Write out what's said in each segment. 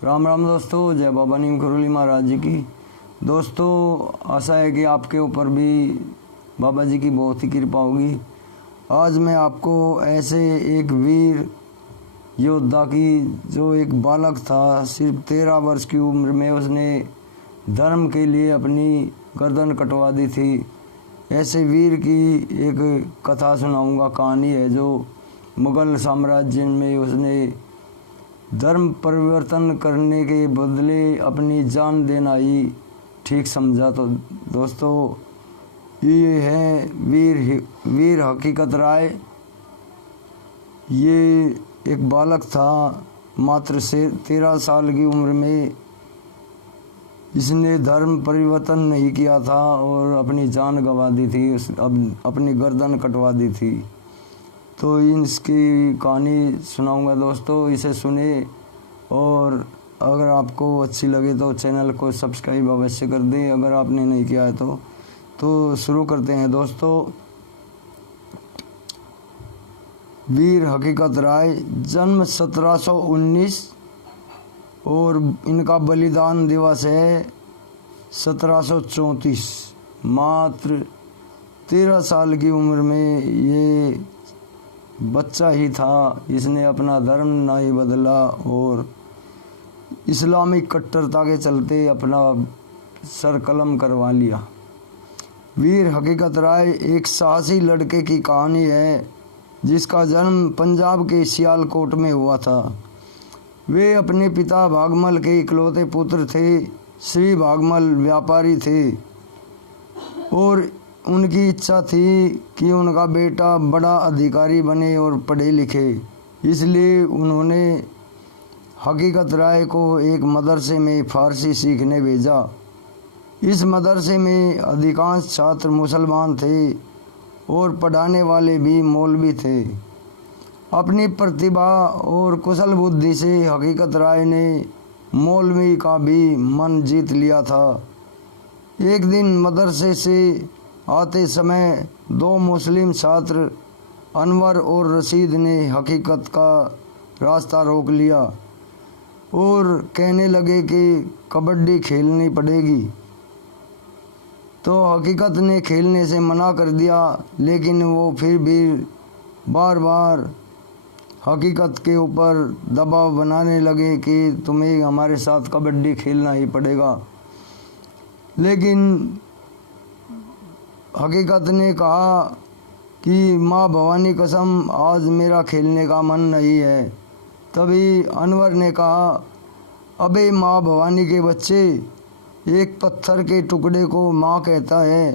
राम राम दोस्तों, जय बाबा नीम करोली महाराज जी की। दोस्तों, आशा है कि आपके ऊपर भी बाबा जी की बहुत ही कृपा होगी। आज मैं आपको ऐसे एक वीर योद्धा की, जो एक बालक था, सिर्फ 13 वर्ष की उम्र में उसने धर्म के लिए अपनी गर्दन कटवा दी थी, ऐसे वीर की एक कथा सुनाऊंगा। कहानी है जो मुग़ल साम्राज्य में उसने धर्म परिवर्तन करने के बदले अपनी जान देना ही ठीक समझा। तो दोस्तों, ये है वीर हकीकत राय। ये एक बालक था, मात्र से 13 साल की उम्र में इसने धर्म परिवर्तन नहीं किया था और अपनी जान गंवा दी थी, अपनी गर्दन कटवा दी थी। तो इसकी कहानी सुनाऊंगा दोस्तों, इसे सुने। और अगर आपको अच्छी लगे तो चैनल को सब्सक्राइब अवश्य कर दें, अगर आपने नहीं किया है तो शुरू करते हैं दोस्तों। वीर हकीकत राय, जन्म 1719 और इनका बलिदान दिवस है 1734। मात्र 13 साल की उम्र में ये बच्चा ही था, इसने अपना धर्म नहीं बदला और इस्लामिक कट्टरता के चलते अपना सर कलम करवा लिया। वीर हकीकत राय एक साहसी लड़के की कहानी है, जिसका जन्म पंजाब के सियालकोट में हुआ था। वे अपने पिता भागमल के इकलौते पुत्र थे। श्री भागमल व्यापारी थे और उनकी इच्छा थी कि उनका बेटा बड़ा अधिकारी बने और पढ़े लिखे। इसलिए उन्होंने हकीकत राय को एक मदरसे में फ़ारसी सीखने भेजा। इस मदरसे में अधिकांश छात्र मुसलमान थे और पढ़ाने वाले भी मौलवी थे। अपनी प्रतिभा और कुशल बुद्धि से हकीकत राय ने मौलवी का भी मन जीत लिया था। एक दिन मदरसे से आते समय 2 मुस्लिम छात्र अनवर और रशीद ने हकीकत का रास्ता रोक लिया और कहने लगे कि कबड्डी खेलनी पड़ेगी। तो हकीकत ने खेलने से मना कर दिया, लेकिन वो फिर भी बार बार हकीकत के ऊपर दबाव बनाने लगे कि तुम्हें हमारे साथ कबड्डी खेलना ही पड़ेगा। लेकिन हकीकत ने कहा कि माँ भवानी कसम, आज मेरा खेलने का मन नहीं है। तभी अनवर ने कहा, अबे माँ भवानी के बच्चे, एक पत्थर के टुकड़े को माँ कहता है,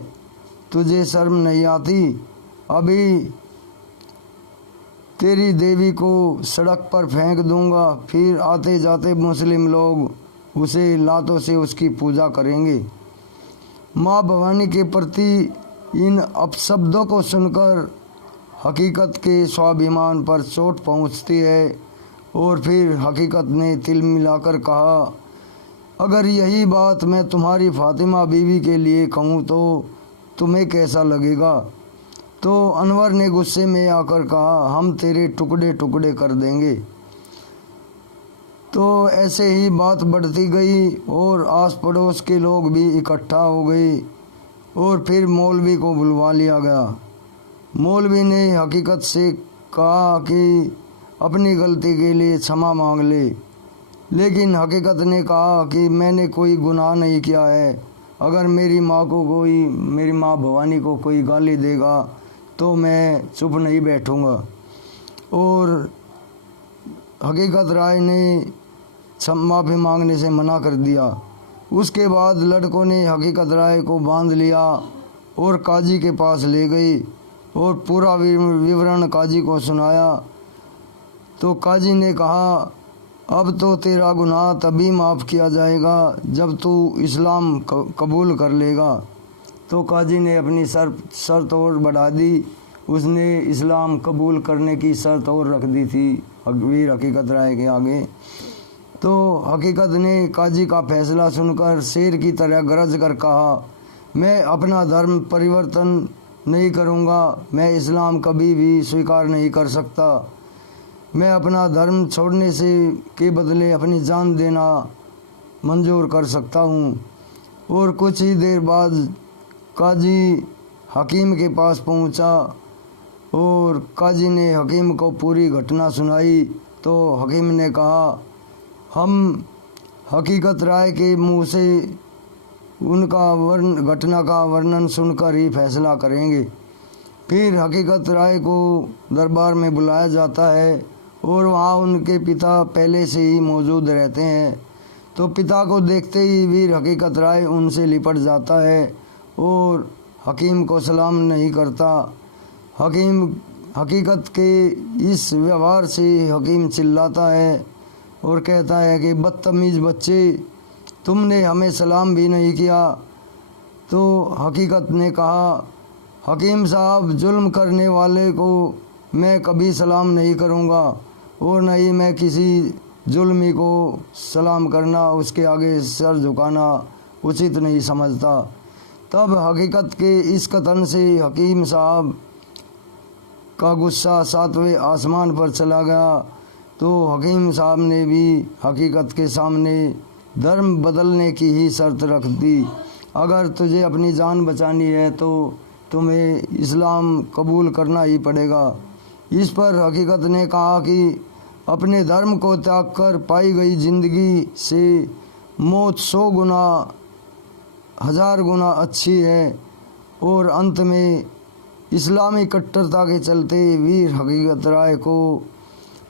तुझे शर्म नहीं आती? अभी तेरी देवी को सड़क पर फेंक दूंगा, फिर आते जाते मुस्लिम लोग उसे लातों से उसकी पूजा करेंगे। माँ भवानी के प्रति इन अपशब्दों को सुनकर हकीकत के स्वाभिमान पर चोट पहुँचती है और फिर हकीकत ने तिल मिलाकर कहा, अगर यही बात मैं तुम्हारी फातिमा बीवी के लिए कहूँ तो तुम्हें कैसा लगेगा? तो अनवर ने गुस्से में आकर कहा, हम तेरे टुकड़े टुकड़े कर देंगे। तो ऐसे ही बात बढ़ती गई और आस पड़ोस के लोग भी इकट्ठा हो गए और फिर मौलवी को बुलवा लिया गया। मौलवी ने हकीकत से कहा कि अपनी गलती के लिए क्षमा मांग ले, लेकिन हकीकत ने कहा कि मैंने कोई गुनाह नहीं किया है। अगर मेरी माँ भवानी को कोई गाली देगा तो मैं चुप नहीं बैठूँगा। और हकीकत राय ने माफ़ी मांगने से मना कर दिया। उसके बाद लड़कों ने हकीकत राय को बांध लिया और काजी के पास ले गई और पूरा विवरण काजी को सुनाया। तो काजी ने कहा, अब तो तेरा गुनाह तभी माफ़ किया जाएगा जब तू इस्लाम कबूल कर लेगा। तो काजी ने अपनी शर्त और बढ़ा दी। उसने इस्लाम कबूल करने की शर्त और रख दी थी वीर हकीकत राय के आगे। तो हकीकत ने काजी का फैसला सुनकर शेर की तरह गरज कर कहा, मैं अपना धर्म परिवर्तन नहीं करूँगा, मैं इस्लाम कभी भी स्वीकार नहीं कर सकता। मैं अपना धर्म छोड़ने से के बदले अपनी जान देना मंजूर कर सकता हूँ। और कुछ ही देर बाद काजी हकीम के पास पहुँचा और काजी ने हकीम को पूरी घटना सुनाई। तो हकीम ने कहा, हम हकीकत राय के मुंह से उनका घटना का वर्णन सुनकर ही फैसला करेंगे। फिर हकीकत राय को दरबार में बुलाया जाता है और वहाँ उनके पिता पहले से ही मौजूद रहते हैं। तो पिता को देखते ही वीर हकीकत राय उनसे लिपट जाता है और हकीम को सलाम नहीं करता। हकीकत के इस व्यवहार से हकीम चिल्लाता है और कहता है कि बदतमीज़ बच्चे, तुमने हमें सलाम भी नहीं किया। तो हकीकत ने कहा, हकीम साहब, जुल्म करने वाले को मैं कभी सलाम नहीं करूँगा और न ही मैं किसी जुल्मी को सलाम करना, उसके आगे सर झुकाना उचित नहीं समझता। तब हकीकत के इस कथन से हकीम साहब का गुस्सा 7वें आसमान पर चला गया। तो हकीम साहब ने भी हकीकत के सामने धर्म बदलने की ही शर्त रख दी। अगर तुझे अपनी जान बचानी है तो तुम्हें इस्लाम कबूल करना ही पड़ेगा। इस पर हकीकत ने कहा कि अपने धर्म को त्याग कर पाई गई जिंदगी से मौत 100 गुना 1000 गुना अच्छी है। और अंत में इस्लामी कट्टरता के चलते वीर हकीकत राय को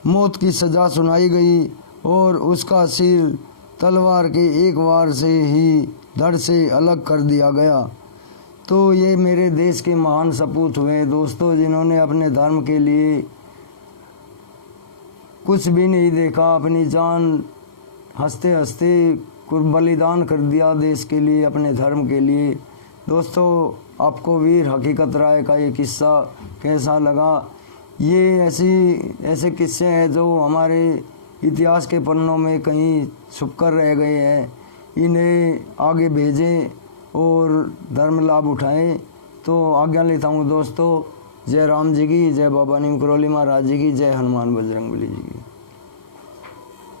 मौत की सज़ा सुनाई गई और उसका सिर तलवार के एक वार से ही धड़ से अलग कर दिया गया। तो ये मेरे देश के महान सपूत हुए दोस्तों, जिन्होंने अपने धर्म के लिए कुछ भी नहीं देखा, अपनी जान हंसते हंसते बलिदान कर दिया देश के लिए, अपने धर्म के लिए। दोस्तों, आपको वीर हकीकत राय का ये किस्सा कैसा लगा? ये ऐसे किस्से हैं जो हमारे इतिहास के पन्नों में कहीं छुपकर रह गए हैं। इन्हें आगे भेजें और धर्म लाभ उठाएं। तो आज्ञा लेता हूँ दोस्तों। जय राम जी की, जय बाबा नीम करोली महाराज जी की, जय हनुमान बजरंगबली जी की।